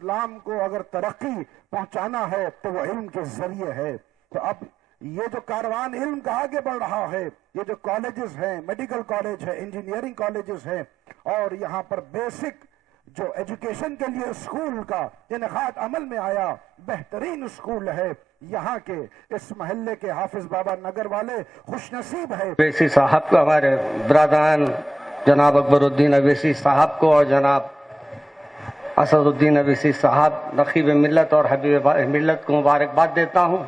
اسلام کو اگر ترقی پہنچانا ہے تو وہ علم کے ذریعے ہے۔ تو اب یہ جو کاروان علم کا آگے بڑھ رہا ہے، یہ جو کالجز ہیں، میڈیکل کالج ہے، انجینئرنگ کالجز ہیں، اور یہاں پر بیسک جو ایجوکیشن کے لیے اسکول کا انعقاد عمل میں آیا، بہترین اسکول ہے، یہاں کے اس محلے کے حافظ بابا نگر والے خوش نصیب ہے۔ اویسی صاحب کو، ہمارے برادران جناب اکبر الدین اویسی صاحب کو اور جناب اسد الدین اویسی صاحب رقیب ملت اور حبیب ملت کو مبارکباد دیتا ہوں۔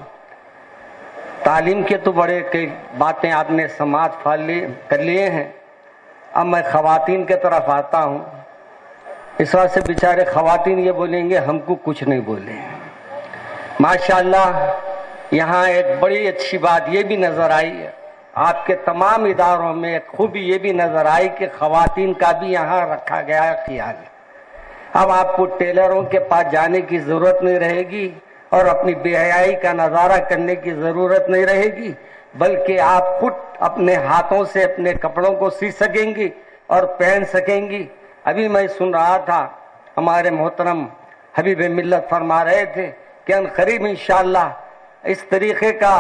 تعلیم کے تو بڑے کئی باتیں آپ نے سماعت کر لیے ہیں، اب میں خواتین کے طرف آتا ہوں۔ اس وقت سے بیچارے خواتین یہ بولیں گے ہم کو کچھ نہیں بولے۔ ماشاءاللہ یہاں ایک بڑی اچھی بات یہ بھی نظر آئی ہے، آپ کے تمام اداروں میں ایک خوبی یہ بھی نظر آئی کہ خواتین کا بھی یہاں رکھا گیا ہے خیال۔ اب آپ کو ٹیلروں کے پاس جانے کی ضرورت نہیں رہے گی اور اپنی بے حیائی کا نظارہ کرنے کی ضرورت نہیں رہے گی، بلکہ آپ خود اپنے ہاتھوں سے اپنے کپڑوں کو سی سکیں گی اور پہن سکیں گی۔ ابھی میں سن رہا تھا ہمارے محترم حبیب ملت فرما رہے تھے کہ ان قریب انشاءاللہ اس طریقے کا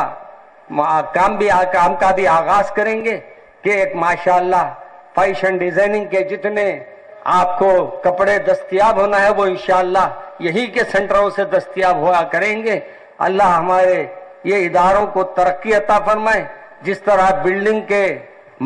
کام کا بھی آغاز کریں گے کہ ایک ماشاءاللہ فیشن ڈیزائننگ کے جتنے آپ کو کپڑے دستیاب ہونا ہے وہ انشاءاللہ یہی کے سینٹروں سے دستیاب ہوا کریں گے۔ اللہ ہمارے یہ اداروں کو ترقی عطا فرمائے۔ جس طرح بلڈنگ کے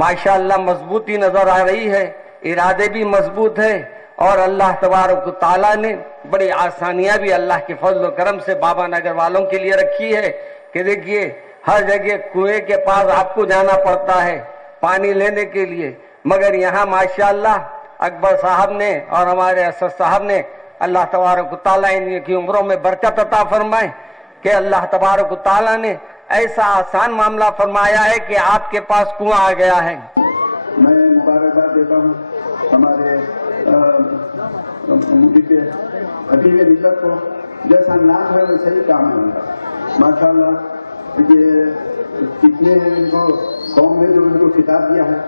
ماشاءاللہ مضبوطی نظر آ رہی ہے، ارادے بھی مضبوط ہے، اور اللہ تبارک و تعالیٰ نے بڑی آسانیاں بھی اللہ کے فضل و کرم سے بابا نگر والوں کے لیے رکھی ہے کہ دیکھیے ہر جگہ کنویں کے پاس آپ کو جانا پڑتا ہے پانی لینے کے لیے، مگر یہاں ماشاءاللہ اکبر صاحب نے اور ہمارے اسد صاحب نے، اللہ تبارک و تعالیٰ ان کی عمروں میں برکت عطا فرمائے کہ اللہ تبارک و تعالیٰ نے ایسا آسان معاملہ فرمایا ہے کہ آپ کے پاس کنواں آ گیا ہے۔ میں مبارکباد دیتا ہوں ہمارے حبیب ملت کو، جیسا نام ہے ویسا ہی کام ہے ان کا ماشاءاللہ۔ یہ کتنے ہیں ان کو قوم نے جو ان کو خطاب دیا ہے،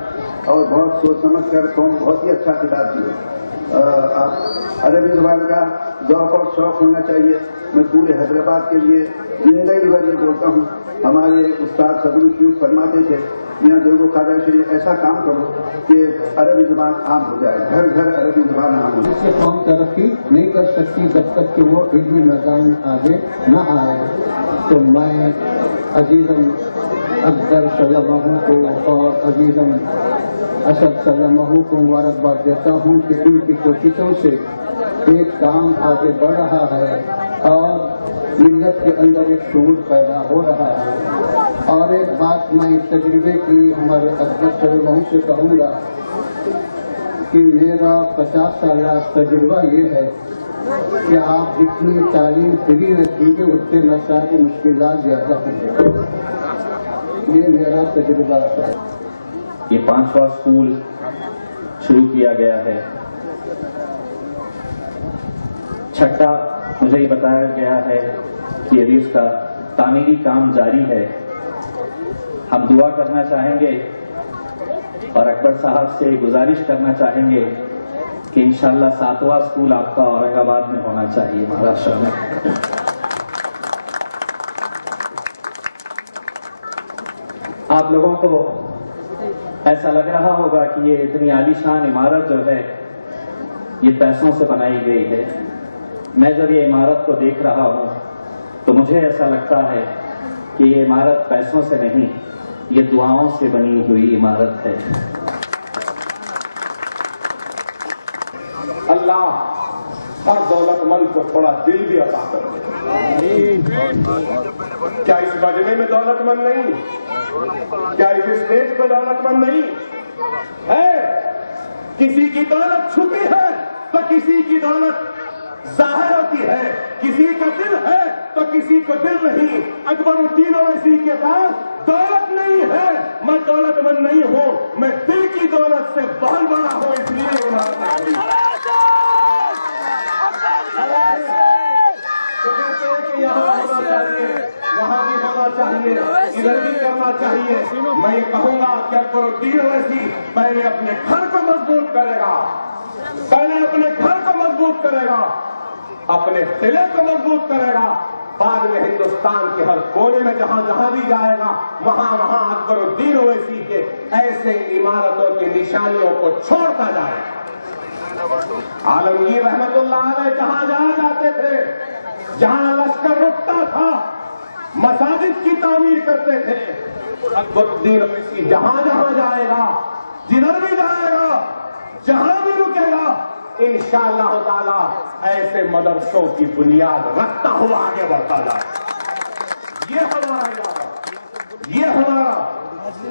اور بہت سوچ سمجھ کر قوم بہت ہی اچھا خطاب دیا۔ آپ عربی زبان کا ذوق اور شوق ہونا چاہیے۔ میں پورے حیدرآباد کے لیے زندگی بھر یہ بولتا ہوں، ہمارے استاد صدر الشیوخ فرماتے تھے یہاں جو خواجہ شریف ایسا کام کرو کہ عربی زبان عام ہو جائے، گھر گھر عربی زبان عام ہو جائے۔ اس سے قوم ترقی نہیں کر سکتی جب تک کہ وہ علمی میدان میں آگے نہ آئے۔ تو میں عزیزم اکبر صلی اللہ کو اور عزیزم اسد صلی اللہ کو مبارکباد دیتا ہوں کہ ان کی کوششوں سے ایک کام آگے بڑھ رہا ہے اور ملت کے اندر ایک شعور پیدا ہو رہا ہے۔ اور ایک بات میں اس تجربے کے لیے ہمارے اکبر صلی اللہ سے کہوں گا کہ میرا 50 سالہ تجربہ یہ ہے کہ آپ جتنی تعلیم فری رکھیں گے اس سے مسائل مشکلات زیادہ ہوں گے۔ یہ میرا تجربہ ہے۔ یہ 5واں اسکول شروع کیا گیا ہے، 6واں مجھے یہ بتایا گیا ہے کہ ابھی اس کا تعمیری کام جاری ہے۔ ہم دعا کرنا چاہیں گے اور اکبر صاحب سے گزارش کرنا چاہیں گے کہ انشاءاللہ 7واں اسکول آپ کا اورنگ آباد میں ہونا چاہیے، مہاراشٹر میں۔ آپ لوگوں کو ایسا لگ رہا ہوگا کہ یہ اتنی عالیشان عمارت جو ہے یہ پیسوں سے بنائی گئی ہے۔ میں جب یہ عمارت کو دیکھ رہا ہوں تو مجھے ایسا لگتا ہے کہ یہ عمارت پیسوں سے نہیں، یہ دعاؤں سے بنی ہوئی عمارت ہے۔ اللہ ہر دولت مند کو تھوڑا دل بھی عطا کرے۔ کیا اس مجمع میں دولت مند نہیں؟ کیا اس اسٹیج پہ دولت مند نہیں ہے؟ کسی کی دولت چھپی ہے تو کسی کی دولت ظاہر ہوتی ہے، کسی کا دل ہے تو کسی کو دل نہیں۔ اکبر الدین اویسی کے پاس دولت نہیں ہے، میں دولت مند نہیں ہوں، میں دل کی دولت سے بہت بڑا ہوں، اس لیے یہاں ہونا چاہیے، وہاں بھی ہونا چاہیے، ادھر بھی کرنا چاہیے۔ میں یہ کہوں گا کہ اکبر الدین اویسی پہلے اپنے گھر کو مضبوط کرے گا، پہلے اپنے گھر کو مضبوط کرے گا، اپنے قلعے کو مضبوط کرے گا، بعد میں ہندوستان کے ہر کونے میں جہاں جہاں بھی جائے گا وہاں وہاں اکبر الدین اویسی کے ایسے عمارتوں کی نشانیوں کو چھوڑتا جائے گا۔ عالمگیر رحمت اللہ علیہ جہاں جہاں جاتے تھے، جہاں لشکر رکتا تھا، مساجد کی تعمیر کرتے تھے، اکبر الدین اویسی جہاں جہاں جائے گا، جدھر بھی جائے گا، جہاں بھی رکے گا، انشاءاللہ تعالی ایسے مدرسوں کی بنیاد رکھتا ہوا آگے بڑھتا جائے۔ یہ ہمارا ارادہ، یہ ہمارا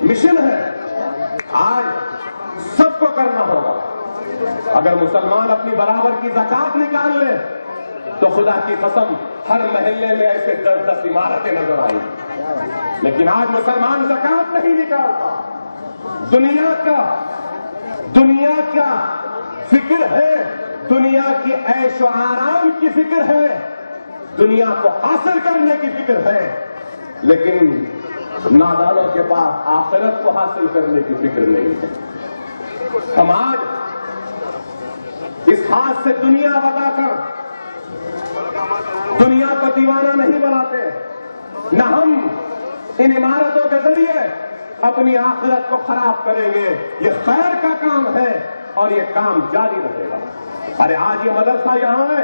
مشن ہے، آج سب کو کرنا ہوگا۔ اگر مسلمان اپنی برابر کی زکات نکال لے تو خدا کی قسم ہر محلے میں ایسے 10-10 عمارتیں نظر آئیں، لیکن آج مسلمان زکات نہیں نکالتا۔ دنیا کا فکر ہے، دنیا کی عیش و آرام کی فکر ہے، دنیا کو حاصل کرنے کی فکر ہے، لیکن نادانوں کے پاس آخرت کو حاصل کرنے کی فکر نہیں ہے۔ ہم آج اس ہاتھ سے دنیا بتا کر دنیا کو دیوانہ نہیں بناتے، نہ ہم ان عمارتوں کے ذریعے اپنی آخرت کو خراب کریں گے۔ یہ خیر کا کام ہے اور یہ کام جاری رہے گا۔ ارے آج یہ مدرسہ یہاں ہے،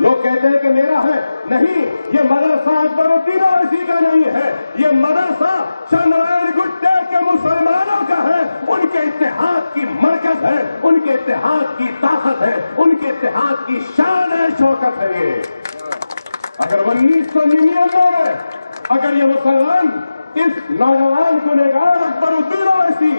لوگ کہتے ہیں کہ میرا ہے، نہیں، یہ مدرسہ اکبر الدین اویسی کا نہیں ہے، یہ مدرسہ چندرائن گٹے کے مسلمانوں کا ہے، ان کے اتحاد کی مرکز ہے، ان کے اتحاد کی طاقت ہے، ان کے اتحاد کی شان ہے، شوکت ہے۔ یہ اگر 1999 میں اگر یہ مسلمان اس نوجوان گنہگار اکبر الدین اویسی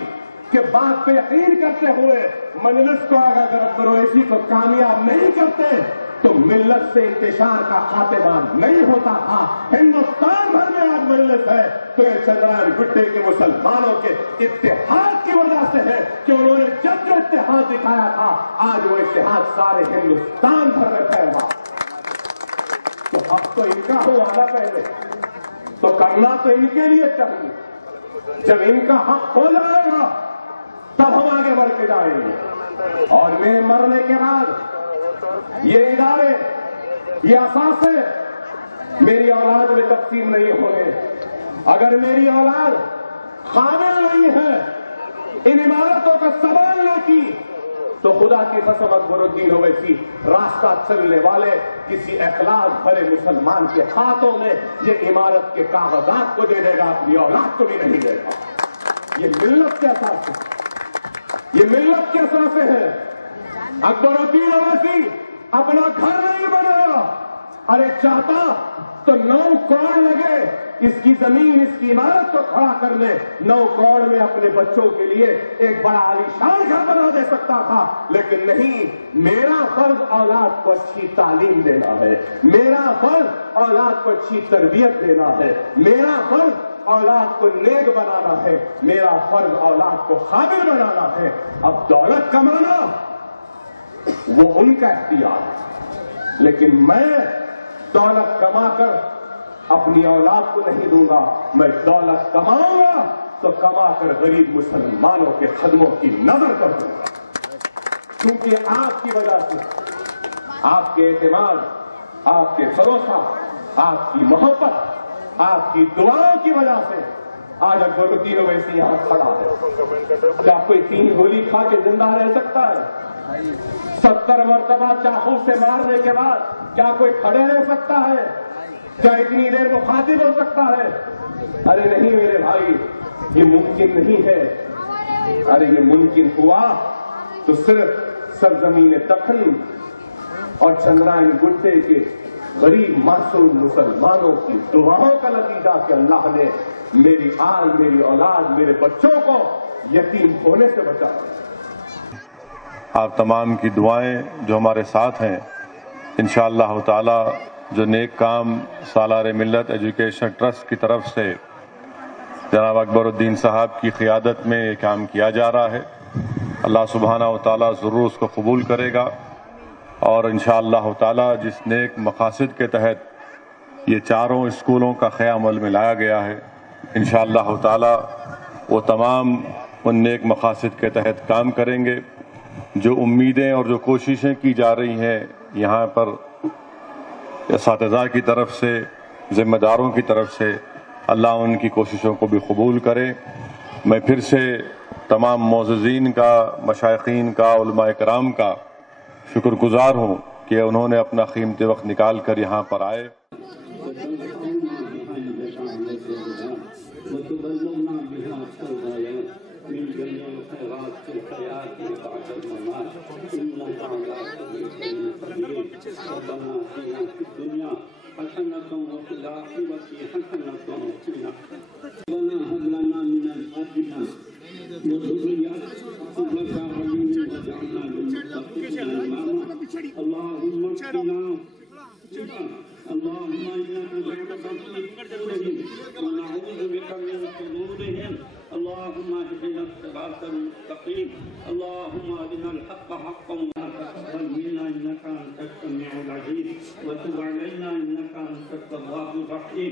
کے بات پہ یقین کرتے ہوئے مجلس کو اگر اکبر اویسی کو کامیاب نہیں کرتے تو ملت سے انتشار کا خاتمہ نہیں ہوتا تھا۔ ہندوستان بھر میں آج مجلس ہے تو یہ چندرائن گٹے کے مسلمانوں کے اتحاد کی وجہ سے ہے کہ انہوں نے جب جو اتحاد دکھایا تھا آج وہ اتحاد سارے ہندوستان بھر میں پھیلا۔ تو اب تو ان کا ہوا نا، پہلے تو کرنا تو ان کے لیے چاہیے، جب ان کا حق ہو جائے گا تب ہم آگے بڑھ کے جائیں گے۔ اور میرے مرنے کے بعد یہ ادارے، یہ اثاثے میری اولاد میں تقسیم نہیں ہوئے۔ اگر میری اولاد قابل نہیں ہے ان عمارتوں کا سنبھالنے کی تو خدا کی قسم اکبر الدین اویسی راستہ چلنے والے کسی اخلاق بھرے مسلمان کے ہاتھوں میں یہ عمارت کے کاغذات کو دے دے گا، اپنی اولاد کو بھی نہیں دے گا۔ یہ ملت کے اثاثے، یہ ملت کے اثاثے ہیں۔ اکبر الدین اویسی اپنا گھر نہیں بنایا، ارے چاہتا تو 9 کروڑ لگے اس کی زمین، اس کی عمارت کو کھڑا کر لے، 9 کروڑ میں اپنے بچوں کے لیے ایک بڑا عالیشان گھر بنا دے سکتا تھا، لیکن نہیں، میرا فرض اولاد کو اچھی تعلیم دینا ہے، میرا فرض اولاد کو اچھی تربیت دینا ہے، میرا فرض اولاد کو نیک بنانا ہے، میرا فرض اولاد کو قابل بنانا ہے۔ اب دولت کمانا وہ ان کا اختیار ہے، لیکن میں دولت کما کر اپنی اولاد کو نہیں دوں گا، میں دولت کماؤں گا تو کما کر غریب مسلمانوں کے خدموں کی نظر کر دوں گا، کیونکہ آپ کی وجہ سے، آپ کے اعتماد، آپ کے بھروسہ، آپ کی محبت، آپ کی دعاؤں کی وجہ سے آج اکبر الدین اویسی یہاں کھڑا ہے۔ کیا کوئی 3 گولی کھا کے زندہ رہ سکتا ہے؟ 70 مرتبہ چاقو سے مارنے کے بعد کیا کوئی کھڑے رہ سکتا ہے؟ کیا اتنی دیر کو قاتل ہو سکتا ہے؟ ارے نہیں میرے بھائی، یہ ممکن نہیں ہے۔ ارے یہ ممکن ہوا تو صرف سرزمین دکن اور چندرائن گٹے کے غریب معصوم مسلمانوں کی دعاؤں کا نتیجہ کہ اللہ نے میری آل، میری اولاد، میرے بچوں کو یتیم ہونے سے بچایا۔ آپ تمام کی دعائیں جو ہمارے ساتھ ہیں، انشاءاللہ تعالی جو نیک کام سالار ملت ایجوکیشن ٹرسٹ کی طرف سے جناب اکبر الدین صاحب کی قیادت میں یہ کام کیا جا رہا ہے، اللہ سبحانہ و تعالی ضرور اس کو قبول کرے گا، اور انشاءاللہ تعالی جس نیک مقاصد کے تحت یہ 4 اسکولوں کا خیر عمل میں لایا گیا ہے، انشاءاللہ تعالی وہ تمام ان نیک مقاصد کے تحت کام کریں گے۔ جو امیدیں اور جو کوششیں کی جا رہی ہیں یہاں پر اساتذہ کی طرف سے، ذمہ داروں کی طرف سے اللہ ان کی کوششوں کو بھی قبول کرے۔ میں پھر سے تمام معززین کا، مشائخین کا، علماء کرام کا شکر گزار ہوں کہ انہوں نے اپنا قیمتی وقت نکال کر یہاں پر آئے۔ اللهم اهدنا الصراط المستقيم، اللهم ارنا الحق حقا وتقبل منا انك انت السميع العليم وتب علينا انك انت التواب الرحيم۔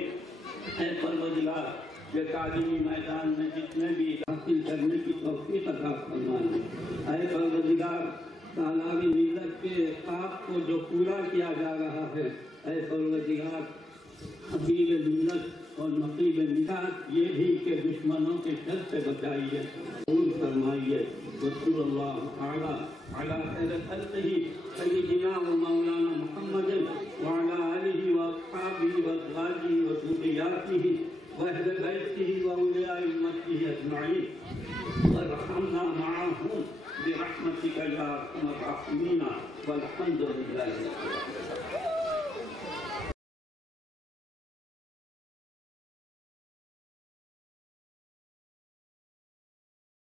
اے پروردگار، یہ تعلیمی میدان میں جتنے بھی حاصل کرنے کی توفیق عطا فرمائے۔ اے پروردگار، سالاری ملت کے خواب کو جو پورا کیا جا رہا ہے، اے پروردگار حبیب ملت اور نقیب ملت یہ بھی کہ دشمنوں کے شر سے بچائیے، قبول فرمائیے۔ رسول اللہ تعالی علی خیر خلقہ سیدنا و مولانا محمد وعلی آلہ واصحابہ وازواجہ وذریاتہ واہل بیتہ واولیاء امتہ اجمعین وارحمنا معهم برحمتک یا ارحم الراحمین والحمد للہ۔